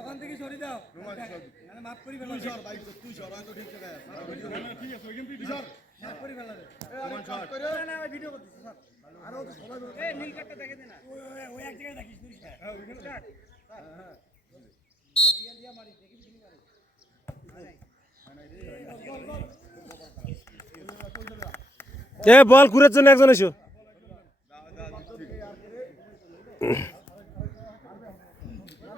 ওখান থেকে সরি দাও মানে মাফ করি ফেলা তুই সর বাইক তুই সর হয়তো ঠিক জায়গায় ঠিক আছে ওইখান থেকে সর মাফ করি ফেলা রে না না ভিডিও করতেছি স্যার আরও তো সবাই এই নীল কাটটা দেখে দে না ওই ওই- ওই এক জায়গায় দেখিস তুই হ্যাঁ ওইখানে কাট হ্যাঁ দিয়া দিয়া মারি দেখি তুমি মারি এ বল কুড়ের জন্য একজন এসো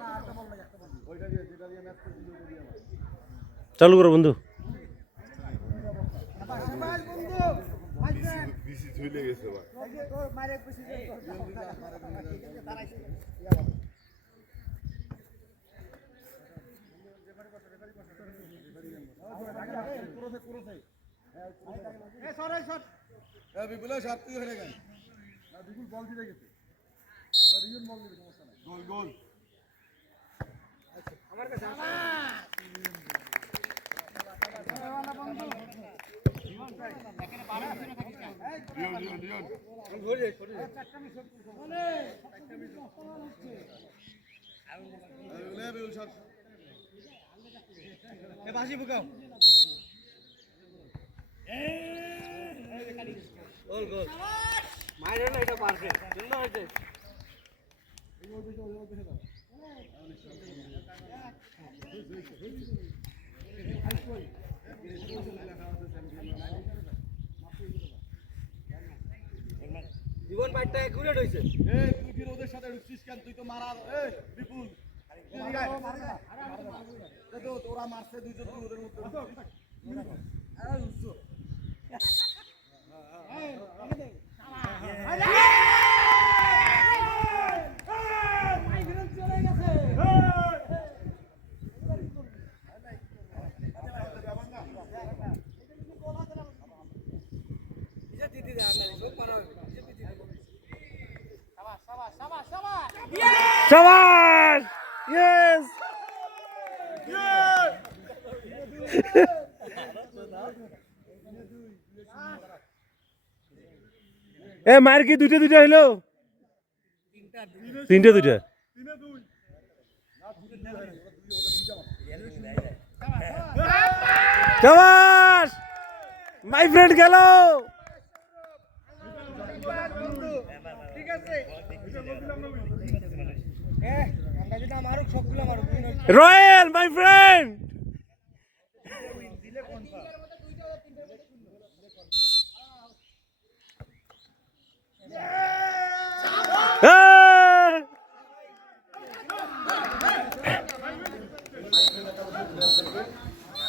চালু করো বন্ধু সবাই বন্ধু মাইক দেন বিসি ঝুলে গেছে ভাই এই যে তোর মারে বেশি দাঁড়াইছে এই সর এই সর এ বিপুল সর তুই হেরে গেল না বিপুল বল দিতে গেছে রিজন বল দিবে সমস্যা নাই গোল গোল আমার কাছে লিওন লিওন লিওন লে বিপুল সর এ বাসি এটা পারফেক্ট সুন্দর হয়েছে। জীবন বাইকটা একুরেট হয়েছে এ তুই ফির ওদের সাথে ঢুকছিস কেন তুই তো মারা এ বিপুল তোরা মারছে দুইজন ওদের মধ্যে সাবাস! ইয়েস এ মায়ের কি দুইটা দুইটা হইল? তিনটে দুইটা? মাই ফ্রেন্ড গেল ঠিক আছে রয়েল মাই ফ্রেন্ড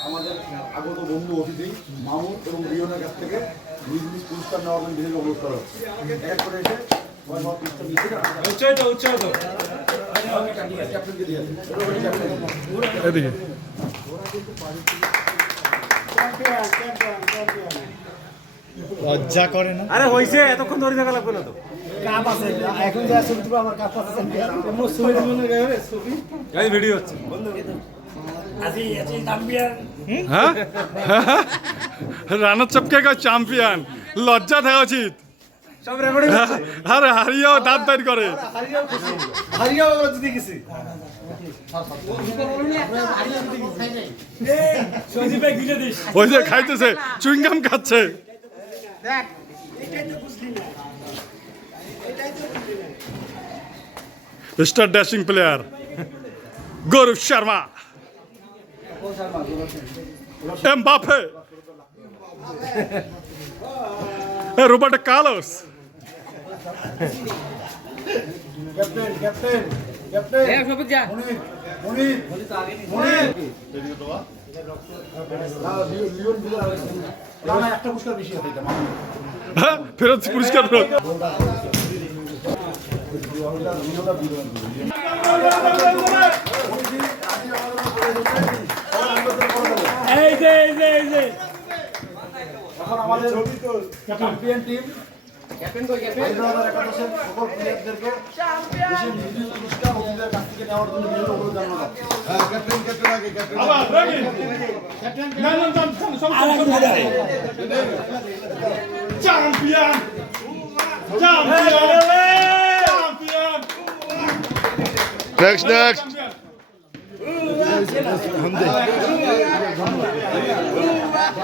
আমাদের আগত বন্ধু অতিথি মামুন এবং রিয়নের কাছ থেকে নিজ নিজ পুরস্কার নেওয়ার জন্য বিশেষ অনুরোধ করা হচ্ছে। এক করে এসে এদিকে লজ্জা করে না? আরে হইছে এতক্ষণ ধরে থাকা লাগবে না তো। এখন যা ছবি তুলবো আমার কাপ আছে এই ভিডিও হচ্ছে। হ্যাঁ? রানার চপকে চ্যাম্পিয়ন লজ্জা থাকা উচিত সব রেকর্ডিং আরে হারিয়াও দাঁত বাইর করে। হারিয়াও আমরা জিতে গেছি। ওই যে খাইতেছে চুইংগাম খাচ্ছে। দেখ এটাই তো বুঝলি না। Star dashing player Gaurav Sharma. Mbappe. Roberto Carlos. Captain captain captain. দেখ সবুজ যা। মনির মনির না হ্যাঁ ফেরত পুরস্কার ফেরত। যে এখন আমাদের চ্যাম্পিয়ন টিম অনুরোধ জানানো হচ্ছে হ্যাঁ চ্যাম্পিয়ন। চ্যাম্পিয়ন। চ্যাম্পিয়ন।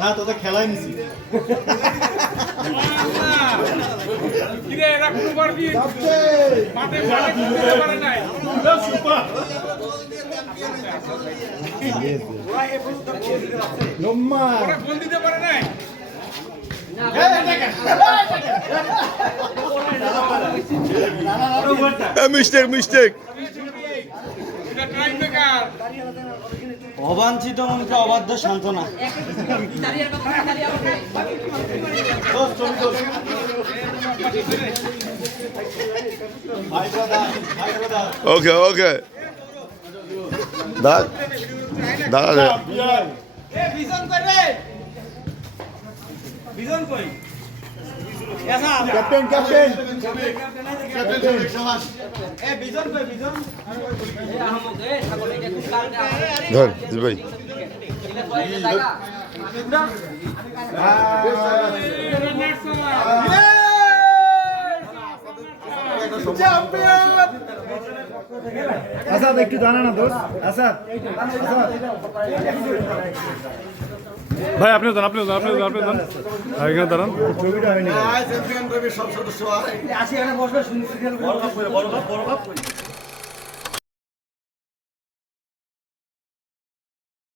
না তোদের খেলাই নিছি। Mistake mistake. অবাঞ্ছিত মনকে অবাধ্য সান্ত্বনা। ওকে ওকে রে। এ বিজন কই রে? বিজন কই? এসা ক্যাপ্টেন ক্যাপ্টেন ধর ভাই। আসাদ একটু দাঁড়া না দোস্ত। আসাদ আসাদ। ভাই আপনি দাঁড়ান আপনি দাঁড়ান আপনি দাঁড়ান আপনি দাঁড়ান। এখানে দাঁড়ান। ছবিটা হয়নি